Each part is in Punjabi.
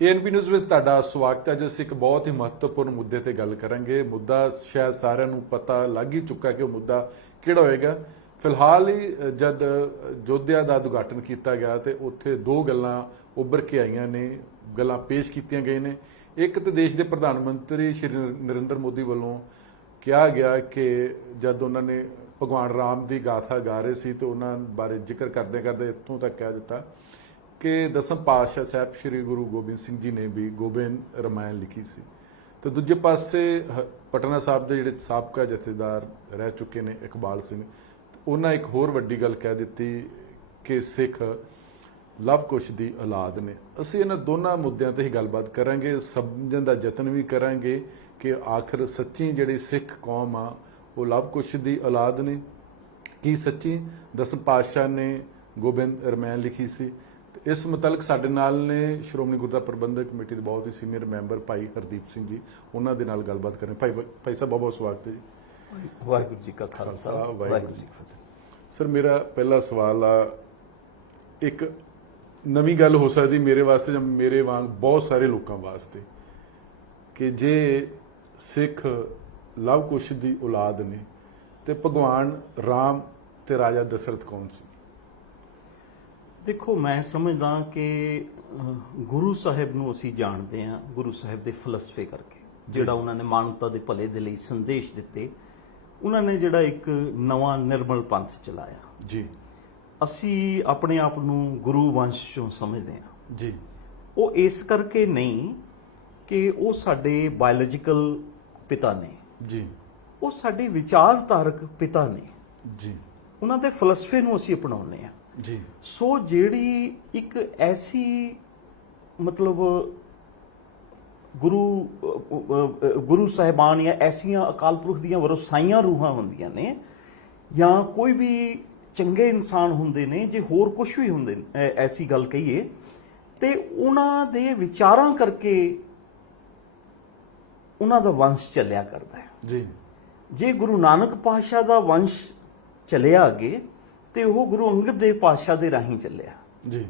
ANP ਨਿਊਜ਼ ਵਿੱਚ ਤੁਹਾਡਾ ਸਵਾਗਤ ਹੈ। ਅੱਜ ਅਸੀਂ ਇੱਕ ਬਹੁਤ ਹੀ ਮਹੱਤਵਪੂਰਨ ਮੁੱਦੇ ਤੇ ਗੱਲ ਕਰਾਂਗੇ। ਮੁੱਦਾ ਸ਼ਾਇਦ ਸਾਰਿਆਂ ਨੂੰ ਪਤਾ ਲੱਗ ਹੀ ਚੁੱਕਾ ਕਿ ਉਹ ਮੁੱਦਾ ਕਿਹੜਾ ਹੋਏਗਾ। ਫਿਲਹਾਲ ਹੀ ਜਦ ਜੋਧਿਆ ਦਾ ਉਦਘਾਟਨ ਕੀਤਾ ਗਿਆ ਤੇ ਉੱਥੇ ਦੋ ਗੱਲਾਂ ਉੱਭਰ ਕੇ ਆਈਆਂ ਨੇ, ਗੱਲਾਂ ਪੇਸ਼ ਕੀਤੀਆਂ ਗਈਆਂ ਨੇ। ਇੱਕ ਤੇ ਦੇਸ਼ ਦੇ ਪ੍ਰਧਾਨ ਮੰਤਰੀ ਸ਼੍ਰੀ ਨਰਿੰਦਰ ਮੋਦੀ ਵੱਲੋਂ ਕਿਹਾ ਗਿਆ ਕਿ ਜਦ ਉਹਨਾਂ ਨੇ ਭਗਵਾਨ ਰਾਮ ਦੀ ਗਾਥਾ ਗਾ ਰਹੇ ਸੀ ਤੇ ਉਹਨਾਂ ਬਾਰੇ ਜ਼ਿਕਰ ਕਰਦੇ ਕਰਦੇ ਇੱਥੋਂ ਤੱਕ ਕਹਿ ਦਿੱਤਾ ਕਿ ਦਸਮ ਪਾਤਸ਼ਾਹ ਸਾਹਿਬ ਸ਼੍ਰੀ ਗੁਰੂ ਗੋਬਿੰਦ ਸਿੰਘ ਜੀ ਨੇ ਵੀ ਗੋਬਿੰਦ ਰਾਮਾਇਣ ਲਿਖੀ ਸੀ। ਤੇ ਦੂਜੇ ਪਾਸੇ ਪਟਨਾ ਸਾਹਿਬ ਦੇ ਜਿਹੜੇ ਸਾਬਕਾ ਜਥੇਦਾਰ ਰਹਿ ਚੁੱਕੇ ਨੇ ਇਕਬਾਲ ਸਿੰਘ, ਉਹਨਾਂ ਇੱਕ ਹੋਰ ਵੱਡੀ ਗੱਲ ਕਹਿ ਦਿੱਤੀ ਕਿ ਸਿੱਖ ਲਵ ਕੁਸ਼ ਦੀ ਔਲਾਦ ਨੇ। ਅਸੀਂ ਇਹਨਾਂ ਦੋਨਾਂ ਮੁੱਦਿਆਂ ਤੇ ਹੀ ਗੱਲਬਾਤ ਕਰਾਂਗੇ, ਸਮਝਣ ਦਾ ਯਤਨ ਵੀ ਕਰਾਂਗੇ ਕਿ ਆਖਰ ਸੱਚੀ ਜਿਹੜੀ ਸਿੱਖ ਕੌਮ ਆ ਉਹ ਲਵ ਕੁਸ਼ ਦੀ ਔਲਾਦ ਨੇ। ਕੀ ਸੱਚੀ ਦਸਮ ਪਾਤਸ਼ਾਹ ਨੇ ਗੋਬਿੰਦ ਰਾਮਾਇਣ ਲਿਖੀ ਸੀ? ਇਸ ਮੁਤਲਕ ਸਾਡੇ ਨਾਲ ਨੇ ਸ਼੍ਰੋਮਣੀ ਗੁਰਦੁਆਰਾ ਪ੍ਰਬੰਧਕ ਕਮੇਟੀ ਦੇ ਬਹੁਤ ਹੀ ਸੀਨੀਅਰ ਮੈਂਬਰ ਭਾਈ ਹਰਦੀਪ ਸਿੰਘ ਜੀ, ਉਹਨਾਂ ਦੇ ਨਾਲ ਗੱਲਬਾਤ ਕਰਾਂਗੇ। ਭਾਈ ਸਾਹਿਬ ਬਹੁਤ ਬਹੁਤ ਸਵਾਗਤ ਹੈ ਜੀ। ਵਾਹਿਗੁਰੂ ਜੀ ਕਾ ਖਾਲਸਾ ਵਾਹਿਗੁਰੂ ਜੀ ਕੀ ਫਤਿਹ। ਸਰ, ਮੇਰਾ ਪਹਿਲਾ ਸਵਾਲ ਆ, ਇੱਕ ਨਵੀਂ ਗੱਲ ਹੋ ਸਕਦੀ ਮੇਰੇ ਵਾਸਤੇ ਜਾਂ ਮੇਰੇ ਵਾਂਗ ਬਹੁਤ ਸਾਰੇ ਲੋਕਾਂ ਵਾਸਤੇ, ਕਿ ਜੇ ਸਿੱਖ ਲਵ ਕੁਸ਼ ਦੀ ਔਲਾਦ ਨੇ ਤੇ ਭਗਵਾਨ ਰਾਮ ਤੇ ਰਾਜਾ ਦਸ਼ਰਥ ਕੌਣ ਸੀ? ਦੇਖੋ, ਮੈਂ ਸਮਝਦਾ ਕਿ ਗੁਰੂ ਸਾਹਿਬ ਨੂੰ ਅਸੀਂ ਜਾਣਦੇ ਹਾਂ ਗੁਰੂ ਸਾਹਿਬ ਦੇ ਫਲਸਫੇ ਕਰਕੇ, ਜਿਹੜਾ ਉਹਨਾਂ ਨੇ ਮਾਨਵਤਾ ਦੇ ਭਲੇ ਦੇ ਲਈ ਸੰਦੇਸ਼ ਦਿੱਤੇ। ਉਹਨਾਂ ਨੇ ਜਿਹੜਾ ਇੱਕ ਨਵਾਂ ਨਿਰਮਲ ਪੰਥ ਚਲਾਇਆ ਜੀ। ਅਸੀਂ ਆਪਣੇ ਆਪ ਨੂੰ ਗੁਰੂ ਵੰਸ਼ ਚੋਂ ਸਮਝਦੇ ਹਾਂ ਜੀ। ਉਹ ਇਸ ਕਰਕੇ ਨਹੀਂ ਕਿ ਉਹ ਸਾਡੇ ਬਾਇਓਲੋਜੀਕਲ ਪਿਤਾ ਨੇ ਜੀ। ਉਹ ਸਾਡੇ ਵਿਚਾਰਧਾਰਕ ਪਿਤਾ ਨੇ ਜੀ। ਉਹਨਾਂ ਦੇ ਫਲਸਫੇ ਨੂੰ ਅਸੀਂ ਅਪਣਾਉਂਦੇ ਹਾਂ ਜੀ। ਸੋ ਜਿਹੜੀ ਇੱਕ ਐਸੀ ਮਤਲਬ ਗੁਰੂ ਸਾਹਿਬਾਨ ਜਾਂ ਐਸੀਆਂ ਅਕਾਲ ਪੁਰਖ ਦੀਆਂ ਵਰਸਾਈਆਂ ਰੂਹਾਂ ਹੁੰਦੀਆਂ ਨੇ, ਜਾਂ ਕੋਈ ਵੀ ਚੰਗੇ ਇਨਸਾਨ ਹੁੰਦੇ ਨੇ, ਜੇ ਹੋਰ ਕੁਝ ਵੀ ਹੁੰਦੇ ਨੇ, ਐਸੀ ਗੱਲ ਕਹੀਏ, ਤੇ ਉਹਨਾਂ ਦੇ ਵਿਚਾਰਾਂ ਕਰਕੇ ਉਹਨਾਂ ਦਾ ਵੰਸ਼ ਚੱਲਿਆ ਕਰਦਾ ਹੈ। ਜੀ। ਜੇ ਗੁਰੂ ਨਾਨਕ ਪਾਤਸ਼ਾਹ ਦਾ ਵੰਸ਼ ਚੱਲਿਆ ਅੱਗੇ ਤੇ ਉਹ ਗੁਰੂ ਅੰਗਦ ਦੇਵ ਪਾਤਸ਼ਾਹ ਦੇ ਰਾਹੀਂ ਚੱਲਿਆ ਜੀ।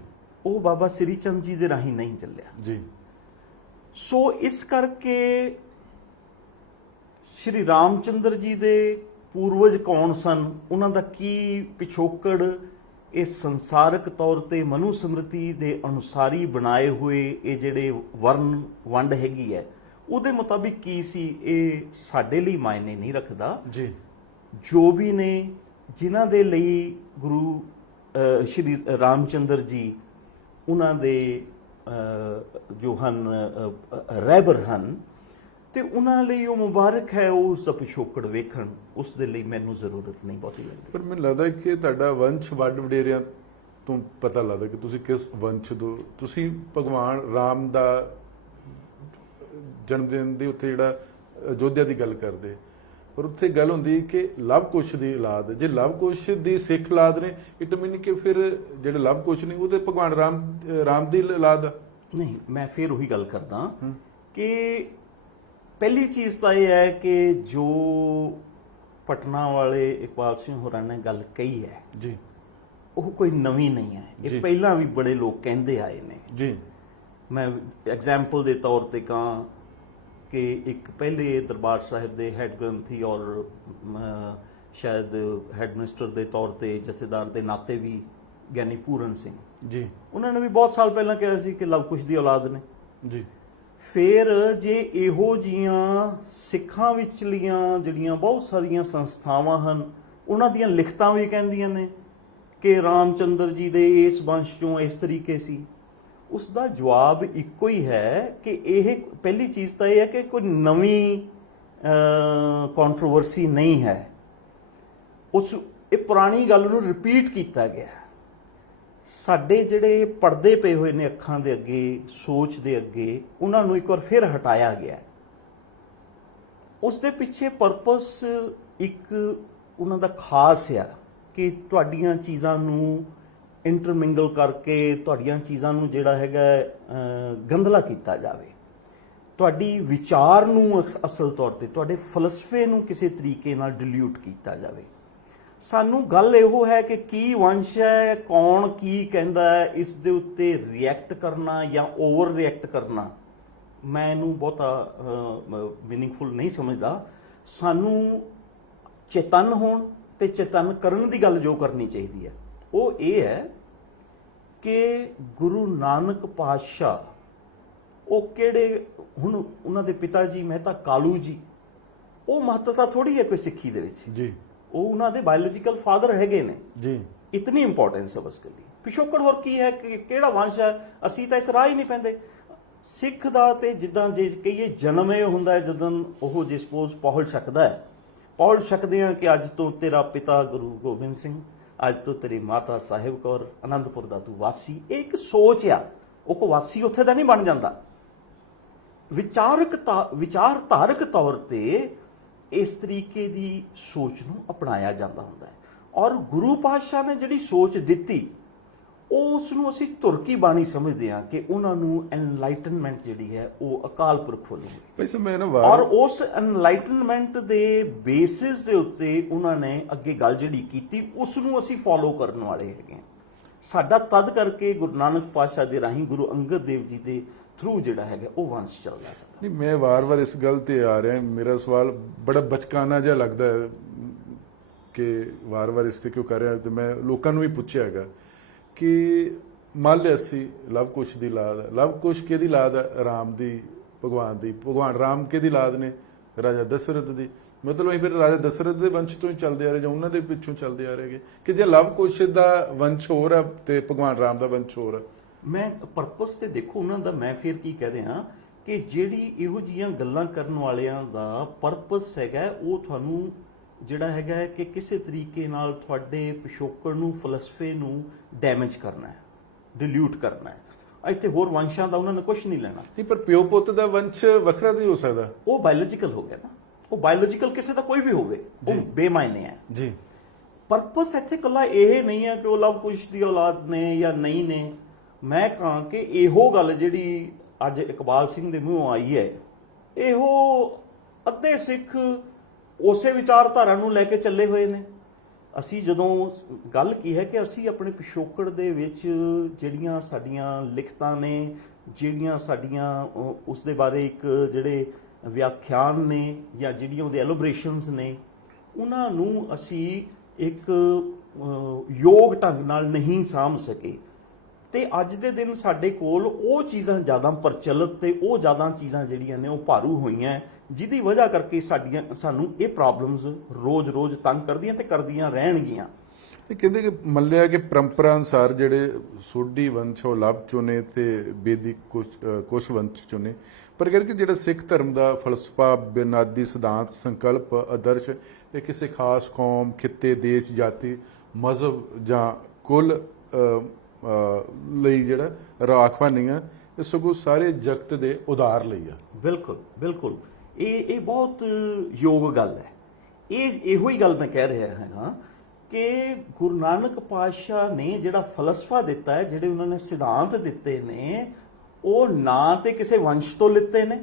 ਉਹ ਬਾਬਾ ਸ੍ਰੀ ਚੰਦ ਜੀ ਦੇ ਰਾਹੀਂ ਨਹੀਂ ਚੱਲਿਆ ਜੀ। ਸੋ ਇਸ ਕਰਕੇ ਸ਼੍ਰੀ ਰਾਮਚੰਦਰ ਜੀ ਦੇ ਪੂਰਵਜ ਕੌਣ ਸਨ, ਉਹਨਾਂ ਦਾ ਕੀ ਪਿਛੋਕੜ, ਇਹ ਸੰਸਾਰਕ ਤੌਰ ਤੇ ਮਨੂ ਸਮ੍ਰਿਤੀ ਦੇ ਅਨੁਸਾਰੀ ਬਣਾਏ ਹੋਏ ਇਹ ਜਿਹੜੇ ਵਰਨ ਵੰਡ ਹੈਗੀ ਹੈ ਉਹਦੇ ਮੁਤਾਬਿਕ ਕੀ ਸੀ, ਇਹ ਸਾਡੇ ਲਈ ਮਾਇਨੇ ਨਹੀਂ ਰੱਖਦਾ। ਜੀ। ਜੋ ਜੋ ਵੀ ਨੇ ਜਿਨ੍ਹਾਂ ਦੇ ਲਈ ਗੁਰੂ ਸ਼੍ਰੀ ਰਾਮਚੰਦਰ ਜੀ ਉਹਨਾਂ ਦੇ ਜੋ ਹਨ ਰਹਿਬਰ ਹਨ, ਤੇ ਉਹਨਾਂ ਲਈ ਉਹ ਮੁਬਾਰਕ ਹੈ, ਉਹ ਉਸ ਦਾ ਪਿਛੋਕੜ ਵੇਖਣ, ਉਸ ਦੇ ਲਈ ਮੈਨੂੰ ਜ਼ਰੂਰਤ ਨਹੀਂ ਬਹੁਤੀ ਲੱਗਦੀ। ਪਰ ਮੈਨੂੰ ਲੱਗਦਾ ਕਿ ਤੁਹਾਡਾ ਵੰਸ਼ ਵੱਡ ਵਡੇਰਿਆਂ ਤੋਂ ਪਤਾ ਲੱਗਦਾ ਕਿ ਤੁਸੀਂ ਕਿਸ ਵੰਸ਼ ਤੋਂ। ਤੁਸੀਂ ਭਗਵਾਨ ਰਾਮ ਦਾ ਜਨਮ ਦਿਨ ਦੇ ਉੱਤੇ ਜਿਹੜਾ ਅਯੋਧਿਆ ਦੀ ਗੱਲ ਕਰਦੇ, ਪਰ ਉੱਥੇ ਗੱਲ ਹੁੰਦੀ ਕਿ ਲਵ ਕੁਸ਼ ਦੀ ਔਲਾਦ। ਜੇ ਲਵ ਕੁਸ਼ ਦੀ ਸਿੱਖ ਔਲਾਦ ਨੇ, ਇਟ ਮੀਨ ਕਿ ਫਿਰ ਜਿਹੜੇ ਲਵ ਕੁਸ਼ ਨੇ ਉਹਦੇ ਭਗਵਾਨ ਰਾਮ ਦੀ ਔਲਾਦ ਨਹੀਂ, ਮੈਂ ਫਿਰ ਉਹੀ ਗੱਲ ਕਰਦਾ ਕਿ ਪਹਿਲੀ ਚੀਜ਼ ਤਾਂ ਇਹ ਹੈ ਕਿ ਜੋ ਪਟਨਾ ਵਾਲੇ ਇਕਬਾਲ ਸਿੰਘ ਹੋਰਾਂ ਨੇ ਗੱਲ ਕਹੀ ਹੈ ਜੀ, ਉਹ ਕੋਈ ਨਵੀਂ ਨਹੀਂ ਹੈ। ਇਹ ਪਹਿਲਾਂ ਵੀ ਬੜੇ ਲੋਕ ਕਹਿੰਦੇ ਆਏ ਨੇ ਜੀ। ਮੈਂ ਐਗਜ਼ਾਮਪਲ ਦੇ ਤੌਰ ਤੇ ਕਹਾਂ ਕਿ ਇੱਕ ਪਹਿਲੇ ਦਰਬਾਰ ਸਾਹਿਬ ਦੇ ਹੈੱਡ ਗ੍ਰੰਥੀ ਔਰ ਸ਼ਾਇਦ ਹੈੱਡ ਮਿਨਿਸਟਰ ਦੇ ਤੌਰ ਤੇ ਜਥੇਦਾਰ ਦੇ ਨਾਤੇ ਵੀ ਗਿਆਨੀ ਪੂਰਨ ਸਿੰਘ ਜੀ, ਉਹਨਾਂ ਨੇ ਵੀ ਬਹੁਤ ਸਾਲ ਪਹਿਲਾਂ ਕਿਹਾ ਸੀ ਕਿ ਲਵ ਕੁਸ਼ ਦੀ ਔਲਾਦ ਨੇ। ਜੀ। ਫਿਰ ਜੇ ਇਹੋ ਜੀਆਂ ਸਿੱਖਾਂ ਵਿਚਲੀਆਂ ਜਿਹੜੀਆਂ ਬਹੁਤ ਸਾਰੀਆਂ ਸੰਸਥਾਵਾਂ ਹਨ, ਉਹਨਾਂ ਦੀਆਂ ਲਿਖਤਾਂ ਵੀ ਕਹਿੰਦੀਆਂ ਨੇ ਕਿ ਰਾਮਚੰਦਰ ਜੀ ਦੇ ਇਸ ਵੰਸ਼ ਚੋਂ ਇਸ ਤਰੀਕੇ ਸੀ, ਉਸ ਦਾ ਜਵਾਬ ਇੱਕੋ ਹੀ ਹੈ ਕਿ ਇਹ ਪਹਿਲੀ ਚੀਜ਼ ਤਾਂ ਇਹ ਹੈ ਕਿ ਕੋਈ ਨਵੀਂ ਕੰਟਰੋਵਰਸੀ ਨਹੀਂ ਹੈ। ਇਹ ਪੁਰਾਣੀ ਗੱਲ ਨੂੰ ਰਿਪੀਟ ਕੀਤਾ ਗਿਆ। ਸਾਡੇ ਜਿਹੜੇ ਪਰਦੇ ਪਏ ਹੋਏ ਨੇ ਅੱਖਾਂ ਦੇ ਅੱਗੇ, ਸੋਚ ਦੇ ਅੱਗੇ, ਉਹਨਾਂ ਨੂੰ ਇੱਕ ਵਾਰ ਫਿਰ ਹਟਾਇਆ ਗਿਆ। ਉਸ ਦੇ ਪਿੱਛੇ ਪਰਪਸ ਇੱਕ ਉਹਨਾਂ ਦਾ ਖਾਸ ਆ ਕਿ ਤੁਹਾਡੀਆਂ ਚੀਜ਼ਾਂ ਨੂੰ ਇੰਟਰਮਿੰਗਲ ਕਰਕੇ ਤੁਹਾਡੀਆਂ ਚੀਜ਼ਾਂ ਨੂੰ ਜਿਹੜਾ ਹੈਗਾ ਗੰਧਲਾ ਕੀਤਾ ਜਾਵੇ, ਤੁਹਾਡੀ ਵਿਚਾਰ ਨੂੰ ਅਸਲ ਤੌਰ ਤੇ ਤੁਹਾਡੇ ਫਲਸਫੇ ਨੂੰ ਕਿਸੇ ਤਰੀਕੇ ਨਾਲ ਡਿਲੂਟ ਕੀਤਾ ਜਾਵੇ। ਸਾਨੂੰ ਗੱਲ ਇਹੋ ਹੈ ਕਿ ਕੀ ਵੰਸ਼ ਹੈ, ਕੌਣ ਕੀ ਕਹਿੰਦਾ ਹੈ, ਇਸ ਦੇ ਉੱਤੇ ਰਿਐਕਟ ਕਰਨਾ ਜਾਂ ਓਵਰ ਰਿਐਕਟ ਕਰਨਾ ਮੈਂ ਇਹਨੂੰ ਬਹੁਤਾ ਮੀਨਿੰਗਫੁਲ ਨਹੀਂ ਸਮਝਦਾ। ਸਾਨੂੰ ਚੇਤਨ ਹੋਣ ਤੇ ਚੇਤਨ ਕਰਨ ਦੀ ਗੱਲ ਜੋ ਕਰਨੀ ਚਾਹੀਦੀ ਹੈ ਉਹ ਇਹ ਹੈ ਕਿ ਗੁਰੂ ਨਾਨਕ ਪਾਤਸ਼ਾਹ ਉਹ ਕਿਹੜੇ, ਹੁਣ ਉਹਨਾਂ ਦੇ ਪਿਤਾ ਜੀ ਮਹਿਤਾ ਕਾਲੂ ਜੀ, ਉਹ ਮਹੱਤਤਾ ਥੋੜੀ ਹੈ ਕੋਈ ਸਿੱਖੀ ਦੇ ਵਿੱਚ ਜੀ, ਉਹ ਉਹਨਾਂ ਦੇ ਬਾਇਓਲੋਜੀਕਲ ਫਾਦਰ ਹੈਗੇ ਨੇ ਜੀ, ਇਤਨੀ ਇੰਪੋਰਟੈਂਸ ਹੈ ਬਸ ਗੱਲੀ। ਪਿਛੋਕੜ ਹੋਰ ਕੀ ਹੈ ਕਿ ਕਿਹੜਾ ਵੰਸ਼ ਹੈ, ਅਸੀਂ ਤਾਂ ਇਸ ਰਾਹ ਹੀ ਨਹੀਂ ਪੈਂਦੇ। ਸਿੱਖ ਦਾ ਤੇ ਜਿੱਦਾਂ ਜੇ ਕਹੀਏ ਜਨਮ ਇਹ ਹੁੰਦਾ ਹੈ ਜਦੋਂ ਉਹ ਜੇ ਸਪੋਜ਼ ਪਹੁਲ ਸਕਦਾ ਹੈ, ਪਹੁਲ ਸਕਦੇ ਹਾਂ ਕਿ ਅੱਜ ਤੋਂ ਤੇਰਾ ਪਿਤਾ ਗੁਰੂ ਗੋਬਿੰਦ ਸਿੰਘ, ਅੱਜ ਤੋਂ ਤੇਰੀ ਮਾਤਾ ਸਾਹਿਬ ਕੌਰ, ਆਨੰਦਪੁਰ ਦਾ ਤੂੰ ਵਾਸੀ। ਇਹ ਇੱਕ ਸੋਚ ਆ, ਉਹ ਕੋ ਵਾਸੀ ਉੱਥੇ ਦਾ ਨਹੀਂ ਬਣ ਜਾਂਦਾ। ਵਿਚਾਰਧਾਰਕ ਤੌਰ ਤੇ ਇਸ ਤਰੀਕੇ ਦੀ ਸੋਚ ਨੂੰ ਅਪਣਾਇਆ ਜਾਂਦਾ ਹੁੰਦਾ ਹੈ। ਔਰ ਗੁਰੂ ਪਾਤਸ਼ਾਹ ਨੇ ਜਿਹੜੀ ਸੋਚ ਦਿੱਤੀ ਉਸ ਨੂੰ ਅਸੀਂ ਤੁਰਕੀ ਬਾਣੀ ਸਮਝਦੇ ਹਾਂ ਕਿ ਉਹਨਾਂ ਨੂੰ ਐਨਲਾਈਟਨਮੈਂਟ ਜਿਹੜੀ ਹੈ ਉਹ ਅਕਾਲ ਪੁਰਖ ਵੱਲੋਂ ਹੋਈ। ਵੈਸੇ ਮੈਂ ਨਾ ਔਰ ਉਸ ਐਨਲਾਈਟਨਮੈਂਟ ਦੇ ਬੇਸਿਸ ਦੇ ਉੱਤੇ ਉਹਨਾਂ ਨੇ ਅੱਗੇ ਗੱਲ ਜਿਹੜੀ ਕੀਤੀ ਉਸ ਨੂੰ ਅਸੀਂ ਫੋਲੋ ਕਰਨ ਵਾਲੇ ਹੈਗੇ ਹਾਂ। ਸਾਡਾ ਤਦ ਕਰਕੇ ਗੁਰੂ ਨਾਨਕ ਪਾਤਸ਼ਾਹ ਦੇ ਰਾਹੀਂ ਗੁਰੂ ਅੰਗਦ ਦੇਵ ਜੀ ਦੇ ਥਰੂ ਜਿਹੜਾ ਹੈਗਾ ਉਹ ਵੰਸ਼ ਚੱਲਦਾ ਸਕਦਾ। ਨਹੀਂ, ਮੈਂ ਵਾਰ-ਵਾਰ ਇਸ ਗੱਲ ਤੇ ਆ ਰਿਹਾ। ਮੇਰਾ ਸਵਾਲ ਬੜਾ ਬਚਕਾਨਾ ਜਿਹਾ ਲੱਗਦਾ ਹੈ ਕਿ ਵਾਰ-ਵਾਰ ਇਸ ਤੇ ਕਿਉਂ ਕਰ ਰਿਹਾ, ਤੇ ਮੈਂ ਲੋਕਾਂ ਨੂੰ ਵੀ ਪੁੱਛਿਆ ਹੈਗਾ ਕਿ ਮੰਨ ਲਿਆ ਅਸੀਂ ਲਵ ਕੁਸ਼ ਦੀ ਲਾਦ ਹੈ। ਲਵ ਕੁਸ਼ ਕਿਹਦੀ ਲਾਦ ਹੈ? ਰਾਮ ਦੀ, ਭਗਵਾਨ ਦੀ। ਭਗਵਾਨ ਰਾਮ ਕਿਹਦੀ ਲਾਦ ਨੇ? ਰਾਜਾ ਦਸ਼ਰਥ ਦੀ। ਮਤਲਬ ਇਹ ਫਿਰ ਰਾਜਾ ਦਸ਼ਰਥ ਦੇ ਵੰਸ਼ ਤੋਂ ਹੀ ਚੱਲਦੇ ਆ ਰਹੇ ਜਾਂ ਉਹਨਾਂ ਦੇ ਪਿੱਛੋਂ ਚੱਲਦੇ ਆ ਰਹੇਗੇ ਕਿ ਜੇ ਲਵ ਕੁਸ਼ ਦਾ ਵੰਸ਼ ਹੋਰ ਹੈ ਤੇ ਭਗਵਾਨ ਰਾਮ ਦਾ ਵੰਸ਼ ਹੋਰ ਹੈ? ਮੈਂ ਪਰਪਸ ਤੇ ਦੇਖੋ ਉਹਨਾਂ ਦਾ, ਮੈਂ ਫਿਰ ਕੀ ਕਹਿ ਰਿਹਾ ਕਿ ਜਿਹੜੀ ਇਹੋ ਜੀਆਂ ਗੱਲਾਂ ਕਰਨ ਵਾਲਿਆਂ ਦਾ ਪਰਪਸ ਹੈਗਾ ਉਹ ਤੁਹਾਨੂੰ ਜਿਹੜਾ ਹੈਗਾ ਹੈ ਕਿ ਕਿਸੇ ਤਰੀਕੇ ਨਾਲ ਤੁਹਾਡੇ ਪਿਛੋਕੜ ਨੂੰ, ਫਲਸਫੇ ਨੂੰ ਡੈਮੇਜ ਕਰਨਾ ਹੈ, ਡਿਲੂਟ ਕਰਨਾ ਹੈ। ਇੱਥੇ ਹੋਰ ਵੰਸ਼ਾਂ ਦਾ ਉਹਨਾਂ ਨੇ ਕੁਝ ਨਹੀਂ ਲੈਣਾ। ਨਹੀਂ, ਪਰ ਪਿਓ ਪੁੱਤ ਦਾ ਵੰਸ਼ ਵੱਖਰਾ ਨਹੀਂ ਹੋ ਸਕਦਾ। ਉਹ ਬਾਇਓਲੋਜੀਕਲ ਹੋ ਗਿਆ ਨਾ, ਉਹ ਬਾਇਓਲੋਜੀਕਲ ਕਿਸੇ ਦਾ ਕੋਈ ਵੀ ਹੋਵੇ ਉਹ ਬੇਮਾਇਨੇ ਹੈ ਜੀ। ਪਰਪਸ ਇੱਥੇ ਇਕੱਲਾ ਇਹ ਨਹੀਂ ਹੈ ਕਿ ਉਹ ਲਵ ਕੁਸ਼ ਦੀ ਔਲਾਦ ਨੇ ਜਾਂ ਨਹੀਂ ਨੇ। ਮੈਂ ਕਹਾਂ ਕਿ ਇਹੋ ਗੱਲ ਜਿਹੜੀ ਅੱਜ ਇਕਬਾਲ ਸਿੰਘ ਦੇ ਮੂੰਹੋਂ ਆਈ ਹੈ, ਇਹੋ ਅੱਧੇ ਸਿੱਖ ਉਸੇ ਵਿਚਾਰਧਾਰਾ ਨੂੰ ਲੈ ਕੇ ਚੱਲੇ ਹੋਏ ਨੇ। ਅਸੀਂ ਜਦੋਂ ਗੱਲ ਕੀ ਹੈ ਕਿ ਅਸੀਂ ਆਪਣੇ ਪਿਛੋਕੜ ਦੇ ਵਿੱਚ ਜਿਹੜੀਆਂ ਸਾਡੀਆਂ ਲਿਖਤਾਂ ਨੇ, ਜਿਹੜੀਆਂ ਸਾਡੀਆਂ ਉਸ ਦੇ ਬਾਰੇ ਇੱਕ ਜਿਹੜੇ ਵਿਆਖਿਆਨ ਨੇ ਜਾਂ ਜਿਹੜੀਆਂ ਉਹਦੇ ਐਲੋਬਰੇਸ਼ਨਸ ਨੇ, ਉਹਨਾਂ ਨੂੰ ਅਸੀਂ ਇੱਕ ਯੋਗ ਢੰਗ ਨਾਲ ਨਹੀਂ ਸਾਂਭ ਸਕੇ। ਤੇ ਅੱਜ ਦੇ ਦਿਨ ਸਾਡੇ ਕੋਲ ਉਹ ਚੀਜ਼ਾਂ ਜ਼ਿਆਦਾ ਪ੍ਰਚਲਿਤ ਤੇ ਉਹ ਜ਼ਿਆਦਾ ਚੀਜ਼ਾਂ ਜਿਹੜੀਆਂ ਨੇ ਉਹ ਭਾਰੂ ਹੋਈਆਂ, ਜਿਹਦੀ ਵਜ੍ਹਾ ਕਰਕੇ ਸਾਨੂੰ ਇਹ ਪ੍ਰੋਬਲਮਸ ਰੋਜ਼-ਰੋਜ਼ ਤੰਗ ਕਰਦੀਆਂ ਤੇ ਕਰਦੀਆਂ ਰਹਿਣਗੀਆਂ। ਇਹ ਕਹਿੰਦੇ ਕਿ ਮੰਨਿਆ ਕਿ ਪਰੰਪਰਾ ਅਨੁਸਾਰ ਜਿਹੜੇ ਸੋਢੀ ਵੰਸ਼ ਉਹ ਲਵ ਚੁਣੇ ਤੇ ਬੇਦੀ ਕੁਸ਼ ਵੰਸ਼ ਚੁਣੇ, ਪਰ ਕਹਿੰਦੇ ਕਿ ਜਿਹੜਾ ਸਿੱਖ ਧਰਮ ਦਾ ਫਲਸਫਾ, ਬੁਨਿਆਦੀ ਸਿਧਾਂਤ, ਸੰਕਲਪ, ਆਦਰਸ਼ ਇਹ ਕਿਸੇ ਖਾਸ ਕੌਮ, ਖਿੱਤੇ, ਦੇਸ਼, ਜਾਤੀ, ਮਜ਼ਹਬ ਜਾਂ ਕੁਲ ਲਈ ਜਿਹੜਾ ਰਾਖਵਾ ਨਹੀਂ ਆ, ਇਹ ਸਗੋਂ ਸਾਰੇ ਜਗਤ ਦੇ ਉਦਾਰ ਲਈ ਆ। ਬਿਲਕੁਲ ਬਿਲਕੁਲ, ਇਹ ਬਹੁਤ ਯੋਗ ਗੱਲ ਹੈ। ਇਹੋ ਹੀ ਗੱਲ ਮੈਂ ਕਹਿ ਰਿਹਾ ਹਾਂ ਕਿ ਗੁਰੂ ਨਾਨਕ ਪਾਤਸ਼ਾਹ ਨੇ ਜਿਹੜਾ ਫਲਸਫਾ ਦਿੱਤਾ ਹੈ, ਜਿਹੜੇ ਉਹਨਾਂ ਨੇ ਸਿਧਾਂਤ ਦਿੱਤੇ ਨੇ, ਉਹ ਨਾ ਤੇ ਕਿਸੇ ਵੰਸ਼ ਤੋਂ ਲਿੱਤੇ ਨੇ,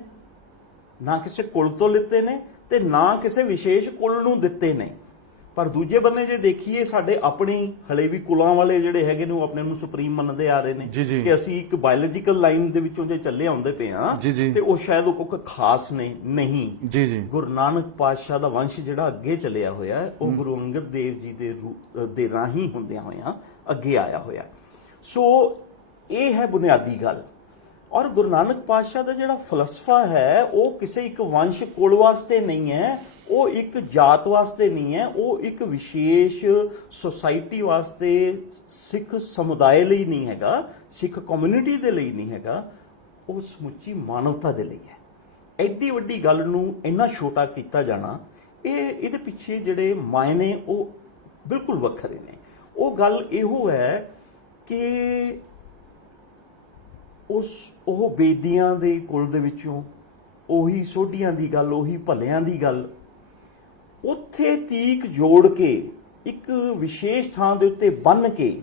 ਨਾ ਕਿਸੇ ਕੁਲ ਤੋਂ ਲਿੱਤੇ ਨੇ ਤੇ ਨਾ ਕਿਸੇ ਵਿਸ਼ੇਸ਼ ਕੁਲ ਨੂੰ ਦਿੱਤੇ ਨੇ। ਪਰ ਦੂਜੇ ਬੰਨੇ ਜੇ ਦੇਖੀਏ, ਸਾਡੇ ਆਪਣੀ ਹਲੇ ਵੀ ਕੁਲਾਂ ਵਾਲੇ ਜਿਹੜੇ ਹੈਗੇ ਨੇ ਉਹ ਆਪਣੇ ਨੂੰ ਸੁਪਰੀਮ ਮੰਨਦੇ ਆ ਰਹੇ ਨੇ ਕਿ ਅਸੀਂ ਇੱਕ ਬਾਇਓਲੋਜੀਕਲ ਲਾਈਨ ਦੇ ਵਿੱਚੋਂ ਜੇ ਚੱਲੇ ਆਉਂਦੇ ਪਏ ਆ ਤੇ ਉਹ ਸ਼ਾਇਦ ਉਹ ਕੋਈ ਖਾਸ ਨਹੀਂ। ਗੁਰੂ ਨਾਨਕ ਪਾਤਸ਼ਾਹ ਦਾ ਵੰਸ਼ ਜਿਹੜਾ ਅੱਗੇ ਚੱਲਿਆ ਹੋਇਆ ਉਹ ਗੁਰੂ ਅੰਗਦ ਦੇਵ ਜੀ ਦੇ ਰਾਹੀਂ ਹੁੰਦਿਆਂ ਹੋਇਆਂ ਅੱਗੇ ਆਇਆ ਹੋਇਆ। ਸੋ ਇਹ ਹੈ ਬੁਨਿਆਦੀ ਗੱਲ। ਔਰ ਗੁਰੂ ਨਾਨਕ ਪਾਤਸ਼ਾਹ ਦਾ ਜਿਹੜਾ ਫਲਸਫਾ ਹੈ ਉਹ ਕਿਸੇ ਇੱਕ ਵੰਸ਼ ਕੁਲ ਵਾਸਤੇ ਨਹੀਂ ਹੈ, ਉਹ ਇੱਕ ਜਾਤ ਵਾਸਤੇ ਨਹੀਂ ਹੈ, ਉਹ ਇੱਕ ਵਿਸ਼ੇਸ਼ ਸੁਸਾਇਟੀ ਵਾਸਤੇ, ਸਿੱਖ ਸਮੁਦਾਇ ਲਈ ਨਹੀਂ ਹੈਗਾ, ਸਿੱਖ ਕਮਿਊਨਿਟੀ ਦੇ ਲਈ ਨਹੀਂ ਹੈਗਾ, ਉਹ ਸਮੁੱਚੀ ਮਾਨਵਤਾ ਦੇ ਲਈ ਹੈ। ਐਡੀ ਵੱਡੀ ਗੱਲ ਨੂੰ ਇੰਨਾ ਛੋਟਾ ਕੀਤਾ ਜਾਣਾ, ਇਹਦੇ ਪਿੱਛੇ ਜਿਹੜੇ ਮਾਇਨੇ ਉਹ ਬਿਲਕੁਲ ਵੱਖਰੇ ਨੇ। ਉਹ ਗੱਲ ਇਹੋ ਹੈ ਕਿ ਉਹ ਬੇਦੀਆਂ ਦੇ ਕੁਲ ਦੇ ਵਿੱਚੋਂ ਉਹੀ ਸੋਢੀਆਂ ਦੀ ਗੱਲ, ਉਹੀ ਭੱਲਿਆਂ ਦੀ ਗੱਲ ਉੱਥੇ ਤੀਕ ਜੋੜ ਕੇ ਇੱਕ ਵਿਸ਼ੇਸ਼ ਥਾਂ ਦੇ ਉੱਤੇ ਬੰਨ੍ਹ ਕੇ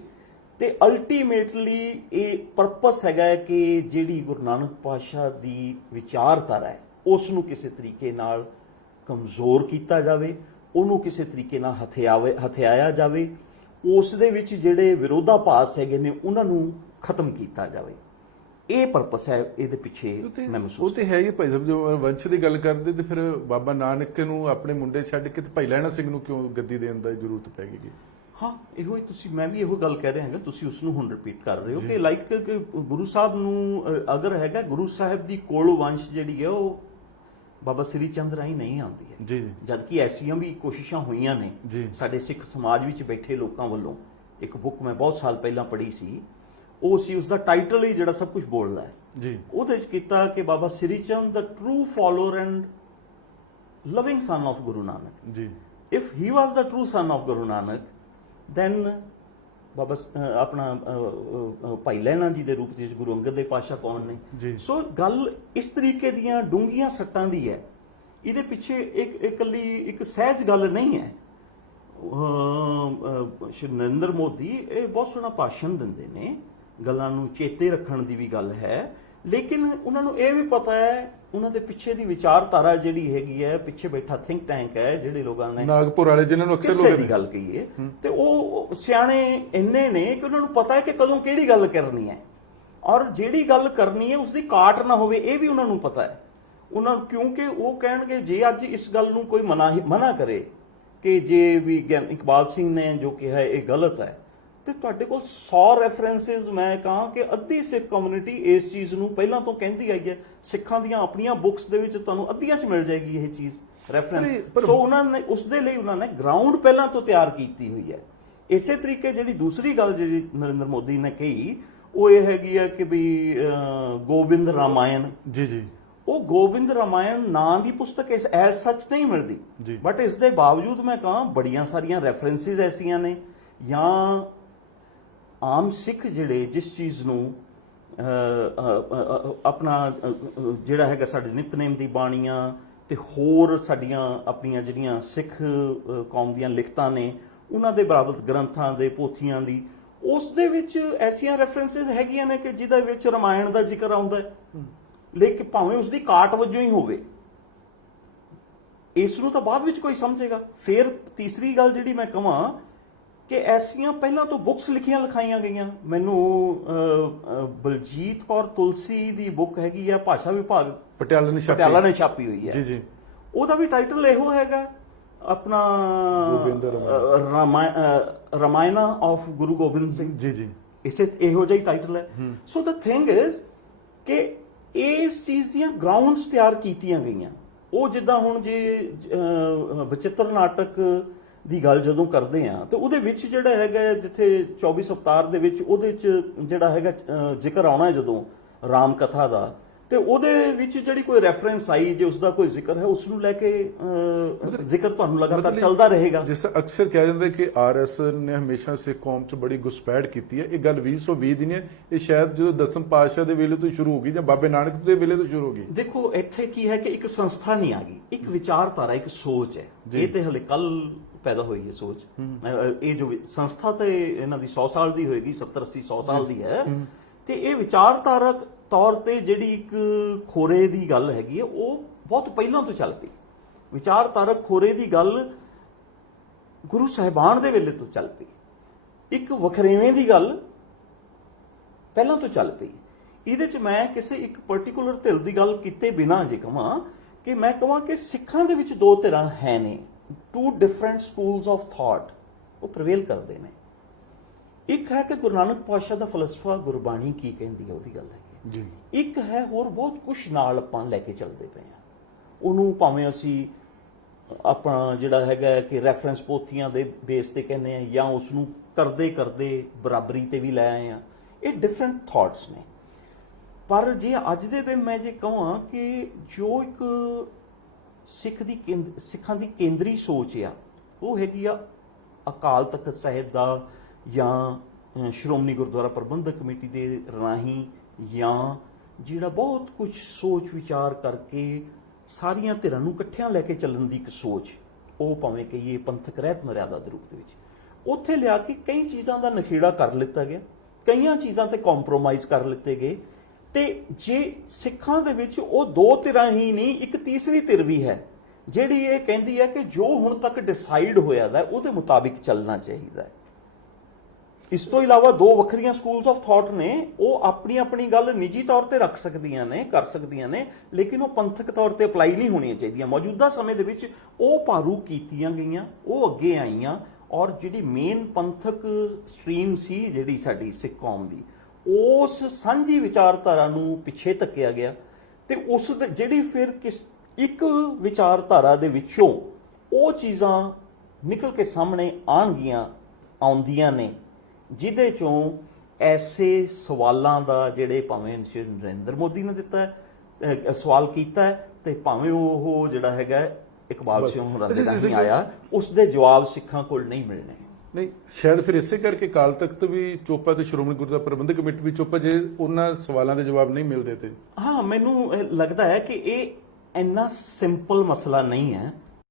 ਤੇ ਅਲਟੀਮੇਟਲੀ ਇਹ ਪਰਪਸ ਹੈਗਾ ਕਿ ਜਿਹੜੀ ਗੁਰੂ ਨਾਨਕ ਪਾਤਸ਼ਾਹ ਦੀ ਵਿਚਾਰਧਾਰਾ ਹੈ ਉਸ ਨੂੰ ਕਿਸੇ ਤਰੀਕੇ ਨਾਲ ਕਮਜ਼ੋਰ ਕੀਤਾ ਜਾਵੇ, ਉਹਨੂੰ ਕਿਸੇ ਤਰੀਕੇ ਨਾਲ ਹਥਿਆਇਆ ਜਾਵੇ, ਉਸ ਦੇ ਵਿੱਚ ਜਿਹੜੇ ਵਿਰੋਧਾਭਾਸ ਹੈਗੇ ਨੇ ਉਹਨਾਂ ਨੂੰ ਖਤਮ ਕੀਤਾ ਜਾਵੇ। ਇਹ ਪਰਪਸ ਹੈ ਇਹਦੇ ਪਿੱਛੇ ਮੈਂ ਮਹਿਸੂਸ। ਉਹ ਤੇ ਹੈ ਹੀ ਭਾਈ ਸਾਹਿਬ, ਜੋ ਵੰਸ਼ ਦੀ ਗੱਲ ਕਰਦੇ ਤੇ ਫਿਰ ਬਾਬਾ ਨਾਨਕ ਨੂੰ ਆਪਣੇ ਮੁੰਡੇ ਛੱਡ ਕੇ ਤੇ ਭਾਈ ਲਹਿਣਾ ਸਿੰਘ ਨੂੰ ਕਿਉਂ ਗੱਦੀ ਦੇਣ ਦੀ ਜ਼ਰੂਰਤ ਪੈ ਗਈ? ਹਾਂ, ਇਹੋ ਹੀ ਤੁਸੀਂ, ਮੈਂ ਵੀ ਇਹੋ ਗੱਲ ਕਹਿ ਰਿਹਾ ਹਾਂ, ਤੁਸੀਂ ਉਸ ਨੂੰ ਹੁਣ ਰਿਪੀਟ ਕਰ ਰਹੇ ਹੋ ਕਿ ਲਾਈਕ ਗੁਰੂ ਸਾਹਿਬ ਨੂੰ ਅਗਰ ਹੈਗਾ, ਗੁਰੂ ਸਾਹਿਬ ਦੀ ਕੋਲ ਵੰਸ਼ ਜਿਹੜੀ ਹੈ ਉਹ ਬਾਬਾ ਸ੍ਰੀ ਚੰਦ ਰਾਹੀਂ ਨਹੀਂ ਆਉਂਦੀ ਹੈ ਜੀ ਜੀ, ਜਦ ਕਿ ਐਸੀਆਂ ਵੀ ਕੋਸ਼ਿਸ਼ਾਂ ਹੋਈਆਂ ਨੇ ਸਾਡੇ ਸਿੱਖ ਸਮਾਜ ਵਿੱਚ ਬੈਠੇ ਲੋਕਾਂ ਵੱਲੋਂ। ਇੱਕ ਬੁੱਕ ਮੈਂ ਬਹੁਤ ਸਾਲ ਪਹਿਲਾਂ ਪੜ੍ਹੀ ਸੀ, ਉਹ ਸੀ, ਉਸਦਾ ਟਾਈਟਲ ਹੀ ਜਿਹੜਾ ਸਭ ਕੁਝ ਬੋਲਦਾ ਹੈ ਜੀ, ਉਹਦੇ ਵਿੱਚ ਕੀਤਾ ਕਿ ਬਾਬਾ ਸ੍ਰੀ ਚੰਦ ਦਾ true follower and loving son of Guru Nanak ji. If he was the true son of Guru Nanak, then Baba ਆਪਣਾ ਭਾਈ ਲਹਿਣਾ ਜੀ ਦੇ ਰੂਪ ਵਿੱਚ ਗੁਰੂ ਅੰਗਦ ਦੇਵ ਪਾਤਸ਼ਾਹ ਕੌਣ ਨੇ? ਸੋ ਗੱਲ ਇਸ ਤਰੀਕੇ ਦੀਆਂ ਡੂੰਘੀਆਂ ਸੱਟਾਂ ਦੀ ਹੈ, ਇਹਦੇ ਪਿੱਛੇ ਇਕੱਲੀ ਇੱਕ ਸਹਿਜ ਗੱਲ ਨਹੀਂ ਹੈ। ਸ਼੍ਰੀ ਨਰਿੰਦਰ ਮੋਦੀ ਇਹ ਬਹੁਤ ਸੋਹਣਾ ਭਾਸ਼ਣ ਦਿੰਦੇ ਨੇ, ਗੱਲਾਂ ਨੂੰ ਚੇਤੇ ਰੱਖਣ ਦੀ ਵੀ ਗੱਲ ਹੈ, ਲੇਕਿਨ ਉਹਨਾਂ ਨੂੰ ਇਹ ਵੀ ਪਤਾ ਹੈ ਉਹਨਾਂ ਦੇ ਪਿੱਛੇ ਦੀ ਵਿਚਾਰਧਾਰਾ ਜਿਹੜੀ ਹੈਗੀ ਹੈ, ਪਿੱਛੇ ਬੈਠਾ ਥਿੰਕ ਟੈਂਕ ਹੈ, ਜਿਹੜੇ ਲੋਕਾਂ ਨੇ ਨਾਗਪੁਰ ਵਾਲੇ ਜਿਨ੍ਹਾਂ ਨੂੰ ਅਕਸਰ ਲੋਕ ਦੀ ਗੱਲ ਕਹੀਏ, ਤੇ ਉਹ ਸਿਆਣੇ ਇੰਨੇ ਨੇ ਕਿ ਉਹਨਾਂ ਨੂੰ ਪਤਾ ਹੈ ਕਿ ਕਦੋਂ ਕਿਹੜੀ ਗੱਲ ਕਰਨੀ ਹੈ, ਔਰ ਜਿਹੜੀ ਗੱਲ ਕਰਨੀ ਹੈ ਉਸ ਦੀ ਕਾਟ ਨਾ ਹੋਵੇ, ਇਹ ਵੀ ਉਹਨਾਂ ਨੂੰ ਪਤਾ ਹੈ। ਉਹਨਾਂ ਕਿਉਂਕਿ ਉਹ ਕਹਿਣਗੇ ਜੇ ਅੱਜ ਇਸ ਗੱਲ ਨੂੰ ਕੋਈ ਮਨਾ ਕਰੇ ਕਿ ਜੇ ਵੀ ਇਕਬਾਲ ਸਿੰਘ ਨੇ ਜੋ ਕਿਹਾ ਇਹ ਗਲਤ ਹੈ, ਤੇ ਤੁਹਾਡੇ ਕੋਲ 100 ਰੈਫਰੈਂਸਸ ਮੈਂ ਕਹਾਂ ਕਿ ਅੱਧੀ ਸਿੱਖ ਕਮਿਊਨਿਟੀ ਇਸ ਚੀਜ਼ ਨੂੰ ਪਹਿਲਾਂ ਤੋਂ ਕਹਿੰਦੀ ਆਈ ਹੈ। ਸਿੱਖਾਂ ਦੀਆਂ ਆਪਣੀਆਂ ਬੁੱਕਸ ਦੇ ਵਿੱਚ ਤੁਹਾਨੂੰ ਅੱਧੀਆਂ 'ਚ ਮਿਲ ਜਾਏਗੀ ਇਹ ਚੀਜ਼ ਰੈਫਰੈਂਸ। ਸੋ ਉਹਨਾਂ ਨੇ ਉਸ ਦੇ ਲਈ ਉਹਨਾਂ ਨੇ ਗਰਾਊਂਡ ਪਹਿਲਾਂ ਤੋਂ ਤਿਆਰ ਕੀਤੀ ਹੋਈ ਹੈ। ਇਸੇ ਤਰੀਕੇ ਜਿਹੜੀ ਦੂਸਰੀ ਗੱਲ ਜਿਹੜੀ ਨਰਿੰਦਰ ਮੋਦੀ ਨੇ ਕਹੀ ਉਹ ਇਹ ਹੈਗੀ ਹੈ ਕਿ ਵੀ ਗੋਬਿੰਦ ਰਾਮਾਇਣ ਜੀ ਜੀ, ਉਹ ਗੋਬਿੰਦ ਰਾਮਾਇਣ ਨਾਂ ਦੀ ਪੁਸਤਕ ਐਜ਼ ਸੱਚ ਨਹੀਂ ਮਿਲਦੀ, ਬਟ ਇਸ ਦੇ ਬਾਵਜੂਦ ਮੈਂ ਕਹਾਂ ਬੜੀਆਂ ਸਾਰੀਆਂ ਰੈਫਰੈਂਸਿਸ ਐਸੀਆਂ ਨੇ, ਜਾਂ ਆਮ ਸਿੱਖ ਜਿਹੜੇ ਜਿਸ ਚੀਜ਼ ਨੂੰ ਆਪਣਾ ਜਿਹੜਾ ਹੈਗਾ ਸਾਡੇ ਨਿਤਨੇਮ ਦੀ ਬਾਣੀਆਂ ਤੇ ਹੋਰ ਸਾਡੀਆਂ ਆਪਣੀਆਂ ਜਿਹੜੀਆਂ ਸਿੱਖ ਕੌਮ ਦੀਆਂ ਲਿਖਤਾਂ ਨੇ, ਉਹਨਾਂ ਦੇ ਬਰਾਬਰ ਗ੍ਰੰਥਾਂ ਦੇ ਪੋਥੀਆਂ ਦੀ, ਉਸ ਦੇ ਵਿੱਚ ਐਸੀਆਂ ਰੈਫਰੈਂਸਿਸ ਹੈਗੀਆਂ ਨੇ ਕਿ ਜਿਹਦੇ ਵਿੱਚ ਰਾਮਾਇਣ ਦਾ ਜ਼ਿਕਰ ਆਉਂਦਾ ਹੈ, ਲੇਕਿਨ ਭਾਵੇਂ ਉਸ ਦੀ ਕਾਟ ਵਜੋਂ ਹੀ ਹੋਵੇ। ਇਸ ਨੂੰ ਤਾਂ ਬਾਅਦ ਵਿੱਚ ਕੋਈ ਸਮਝੇਗਾ। ਫਿਰ ਤੀਸਰੀ ਗੱਲ ਜਿਹੜੀ ਮੈਂ ਕਹਾਂ ਕਿ ਐਸੀਆਂ ਪਹਿਲਾਂ ਤੋਂ ਬੁੱਕਸ ਲਿਖਾਈਆਂ ਗਈਆਂ। ਮੈਨੂੰ ਬਲਜੀਤ ਕੌਰ ਤੁਲਸੀ ਦੀ ਬੁੱਕ ਹੈਗੀ ਆ, ਭਾਸ਼ਾ ਵਿਭਾਗ ਪਟਿਆਲਾ ਨੇ ਛਾਪੀ ਹੋਈ ਹੈ ਜੀ ਜੀ, ਉਹਦਾ ਵੀ ਟਾਈਟਲ ਇਹੋ ਹੈਗਾ ਆਪਣਾ ਰਾਮਾਇਣਾ ਆਫ ਗੁਰੂ ਗੋਬਿੰਦ ਸਿੰਘ ਜੀ ਜੀ, ਇਹੋ ਜਿਹਾ ਹੀ ਟਾਈਟਲ ਹੈ। ਸੋ ਦ ਥਿੰਗ ਇਜ਼ ਕਿ ਇਸ ਚੀਜ਼ ਦੀਆਂ ਗਰਾਊਂਡਸ ਤਿਆਰ ਕੀਤੀਆਂ ਗਈਆਂ। ਉਹ ਜਿੱਦਾਂ ਹੁਣ ਜੇ ਬਚਿੱਤਰ ਨਾਟਕ ਦੀ ਗੱਲ ਜਦੋਂ ਕਰਦੇ ਆ ਤੇ ਉਹਦੇ ਵਿੱਚ ਜਿਹੜਾ ਹੈਗਾ ਜਿੱਥੇ 24 ਅਵਤਾਰ ਦੇ ਵਿੱਚ ਉਹਦੇ ਚ ਜਿਹੜਾ ਹੈਗਾ ਜ਼ਿਕਰ ਆਉਣਾ ਜਦੋਂ ਰਾਮ ਕਥਾ ਦਾ, ਤੇ ਉਹਦੇ ਵਿੱਚ ਜਿਹੜੀ ਕੋਈ ਰੈਫਰੈਂਸ ਆਈ ਜੇ ਉਸ ਦਾ ਕੋਈ ਜ਼ਿਕਰ ਹੈ ਉਸ ਨੂੰ ਲੈ ਕੇ ਜ਼ਿਕਰ ਤੁਹਾਨੂੰ ਲਗਾਤਾਰ ਚੱਲਦਾ ਰਹੇਗਾ। ਜਿਸ ਅਕਸਰ ਕਿਹਾ ਜਾਂਦਾ ਕਿ ਆਰਐਸ ਨੇ ਹਮੇਸ਼ਾ ਸਿੱਖ ਕੌਮ 'ਚ ਬੜੀ ਘੁਸਪੈਠ ਕੀਤੀ ਹੈ। ਇਹ ਗੱਲ 2020 ਦੀ ਨਹੀਂ ਹੈ, ਇਹ ਸ਼ਾਇਦ ਜਦੋਂ ਦਸਮ ਪਾਤਸ਼ਾਹ ਦੇ ਵੇਲੇ ਤੋਂ ਸ਼ੁਰੂ ਹੋ ਗਈ ਜਾਂ ਬਾਬੇ ਨਾਨਕ ਦੇ ਵੇਲੇ ਤੋਂ ਸ਼ੁਰੂ ਹੋ ਗਈ। ਦੇਖੋ ਇੱਥੇ ਕੀ ਹੈ ਕਿ ਇੱਕ ਸੰਸਥਾ ਨਹੀਂ ਆ ਗਈ, ਇੱਕ ਵਿਚਾਰਧਾਰਾ, ਇੱਕ ਸੋਚ ਹੈ। ਇਹ ਤੇ ਹਲੇ ਕੱਲ ਪੈਦਾ ਹੋਈ ਹੈ ਸੋਚ। ਇਹ ਜੋ ਸੰਸਥਾ ਤੇ ਇਹਨਾਂ ਦੀ 100 ਸਾਲ ਦੀ ਹੋਏਗੀ, 70-80 100 ਸਾਲ ਦੀ ਹੈ, ਤੇ ਇਹ ਵਿਚਾਰਧਾਰਕ ਤੌਰ ਤੇ ਜਿਹੜੀ ਇੱਕ ਖੋਰੇ ਦੀ ਗੱਲ ਹੈਗੀ ਹੈ ਉਹ ਬਹੁਤ ਪਹਿਲਾਂ ਤੋਂ ਚੱਲ ਪਈ। ਵਿਚਾਰਧਾਰਕ ਖੋਰੇ ਦੀ ਗੱਲ ਗੁਰੂ ਸਾਹਿਬਾਨ ਦੇ ਵੇਲੇ ਤੋਂ ਚੱਲ ਪਈ। ਇੱਕ ਵਖਰੇਵੇਂ ਦੀ ਗੱਲ ਪਹਿਲਾਂ ਤੋਂ ਚੱਲ ਪਈ। ਇਹਦੇ ਚ ਮੈਂ ਕਿਸੇ ਇੱਕ ਪਾਰਟਿਕੂਲਰ ਧਿਰ ਦੀ ਗੱਲ ਕੀਤੇ ਬਿਨਾਂ ਜੇ ਕਹਾਂ ਕਿ ਮੈਂ ਕਹਾਂ ਕਿ ਸਿੱਖਾਂ ਦੇ ਵਿੱਚ ਦੋ ਧਿਰਾਂ ਹੈ ਨੇ, two different schools of thought, ਉਹ ਪ੍ਰਵੇਲ ਕਰਦੇ ਨੇ। ਇੱਕ ਹੈ ਕਿ ਗੁਰੂ ਨਾਨਕ ਪਾਤਸ਼ਾਹ ਦਾ ਫਲਸਫਾ ਗੁਰਬਾਣੀ ਕੀ ਕਹਿੰਦੀ ਹੈ ਉਹਦੀ ਗੱਲ ਹੈਗੀ ਜੀ। ਇੱਕ ਹੈ ਹੋਰ ਬਹੁਤ ਕੁਛ ਨਾਲ ਆਪਾਂ ਲੈ ਕੇ ਚੱਲਦੇ ਪਏ ਆ, ਉਹਨੂੰ ਭਾਵੇਂ ਅਸੀਂ ਆਪਣਾ ਜਿਹੜਾ ਹੈਗਾ ਕਿ ਰੈਫਰੈਂਸ ਪੋਥੀਆਂ ਦੇ ਬੇਸ ਤੇ ਕਹਿੰਦੇ ਆ ਜਾਂ ਉਸ ਨੂੰ ਕਰਦੇ ਕਰਦੇ ਬਰਾਬਰੀ ਤੇ ਵੀ ਲੈ ਆਏ ਆ। ਇਹ ਡਿਫਰੈਂਟ ਥਾਟਸ ਨੇ। ਪਰ ਜੇ ਅੱਜ ਦੇ ਦਿਨ ਮੈਂ ਜੇ ਕਹਾਂ ਕਿ ਜੋ ਇੱਕ ਸਿੱਖਾਂ ਦੀ ਕੇਂਦਰੀ ਸੋਚ ਆ ਉਹ ਹੈਗੀ ਆ ਅਕਾਲ ਤਖਤ ਸਾਹਿਬ ਦਾ ਜਾਂ ਸ਼੍ਰੋਮਣੀ ਗੁਰਦੁਆਰਾ ਪ੍ਰਬੰਧਕ ਕਮੇਟੀ ਦੇ ਰਾਹੀਂ, ਜਾਂ ਜਿਹੜਾ ਬਹੁਤ ਕੁਝ ਸੋਚ ਵਿਚਾਰ ਕਰਕੇ ਸਾਰੀਆਂ ਧਿਰਾਂ ਨੂੰ ਇਕੱਠਿਆਂ ਲੈ ਕੇ ਚੱਲਣ ਦੀ ਇੱਕ ਸੋਚ, ਉਹ ਭਾਵੇਂ ਕਹੀਏ ਪੰਥਕ ਰਹਿਤ ਮਰਿਆਦਾ ਦੇ ਰੂਪ ਦੇ ਵਿੱਚ, ਉੱਥੇ ਲਿਆ ਕੇ ਕਈ ਚੀਜ਼ਾਂ ਦਾ ਨਖੇੜਾ ਕਰ ਲਿੱਤਾ ਗਿਆ, ਕਈਆਂ ਚੀਜ਼ਾਂ ਤੇ ਕੰਪਰੋਮਾਈਜ਼ ਕਰ ਲਿੱਤੇ ਗਏ। ਤੇ ਜੇ ਸਿੱਖਾਂ ਦੇ ਵਿੱਚ ਉਹ ਦੋ ਧਿਰਾਂ ਹੀ ਨਹੀਂ, ਇੱਕ ਤੀਸਰੀ ਧਿਰ ਵੀ ਹੈ ਜਿਹੜੀ ਇਹ ਕਹਿੰਦੀ ਹੈ ਕਿ ਜੋ ਹੁਣ ਤੱਕ ਡਿਸਾਈਡ ਹੋਇਆ ਦਾ ਉਹਦੇ ਮੁਤਾਬਿਕ ਚੱਲਣਾ ਚਾਹੀਦਾ ਹੈ। ਇਸ ਤੋਂ ਇਲਾਵਾ ਦੋ ਵੱਖਰੀਆਂ ਸਕੂਲਸ ਆਫ ਥਾਟ ਨੇ, ਉਹ ਆਪਣੀ ਆਪਣੀ ਗੱਲ ਨਿੱਜੀ ਤੌਰ ਤੇ ਰੱਖ ਸਕਦੀਆਂ ਨੇ, ਕਰ ਸਕਦੀਆਂ ਨੇ, ਲੇਕਿਨ ਉਹ ਪੰਥਕ ਤੌਰ ਤੇ ਅਪਲਾਈ ਨਹੀਂ ਹੋਣੀਆਂ ਚਾਹੀਦੀਆਂ। ਮੌਜੂਦਾ ਸਮੇਂ ਦੇ ਵਿੱਚ ਉਹ ਭਾਰੂ ਕੀਤੀਆਂ ਗਈਆਂ, ਉਹ ਅੱਗੇ ਆਈਆਂ, ਔਰ ਜਿਹੜੀ ਮੇਨ ਪੰਥਕ ਸਟਰੀਮ ਸੀ ਜਿਹੜੀ ਸਾਡੀ ਸਿੱਖ ਕੌਮ ਦੀ, ਉਸ ਸਾਂਝੀ ਵਿਚਾਰਧਾਰਾ ਨੂੰ ਪਿੱਛੇ ਧੱਕਿਆ ਗਿਆ, ਤੇ ਉਸ ਜਿਹੜੀ ਫਿਰ ਇੱਕ ਵਿਚਾਰਧਾਰਾ ਦੇ ਵਿੱਚੋਂ ਉਹ ਚੀਜ਼ਾਂ ਨਿਕਲ ਕੇ ਸਾਹਮਣੇ ਆਉਂਦੀਆਂ ਨੇ, ਜਿਹਦੇ ਚੋਂ ਐਸੇ ਸਵਾਲਾਂ ਦਾ ਜਿਹੜੇ ਭਾਵੇਂ ਸ਼੍ਰੀ ਨਰਿੰਦਰ ਮੋਦੀ ਨੇ ਸਵਾਲ ਕੀਤਾ ਹੈ, ਤੇ ਭਾਵੇਂ ਉਹ ਜਿਹੜਾ ਹੈਗਾ ਇਕਬਾਲ ਸਿੰਘ ਹੋਰਾਂ ਦੇ ਰਾਹੀਂ ਆਇਆ, ਉਸ ਦੇ ਜਵਾਬ ਸਿੱਖਾਂ ਕੋਲ ਨਹੀਂ ਮਿਲਣੇ। ਨਹੀਂ, ਸ਼ਾਇਦ ਫਿਰ ਇਸੇ ਕਰਕੇ ਅਕਾਲ ਤਖਤ ਵੀ ਚੋਪਾ ਤੇ ਸ਼੍ਰੋਮਣੀ ਗੁਰਦੁਆਰਾ ਪ੍ਰਬੰਧਕ ਕਮੇਟੀ ਵੀ ਚੋਪਾ, ਜੇ ਉਹਨਾਂ ਸਵਾਲਾਂ ਦੇ ਜਵਾਬ ਨਹੀਂ ਮਿਲਦੇ ਤੇ। ਹਾਂ, ਮੈਨੂੰ ਲੱਗਦਾ ਹੈ ਕਿ ਇਹ ਇੰਨਾ ਸਿੰਪਲ ਮਸਲਾ ਨਹੀਂ ਹੈ।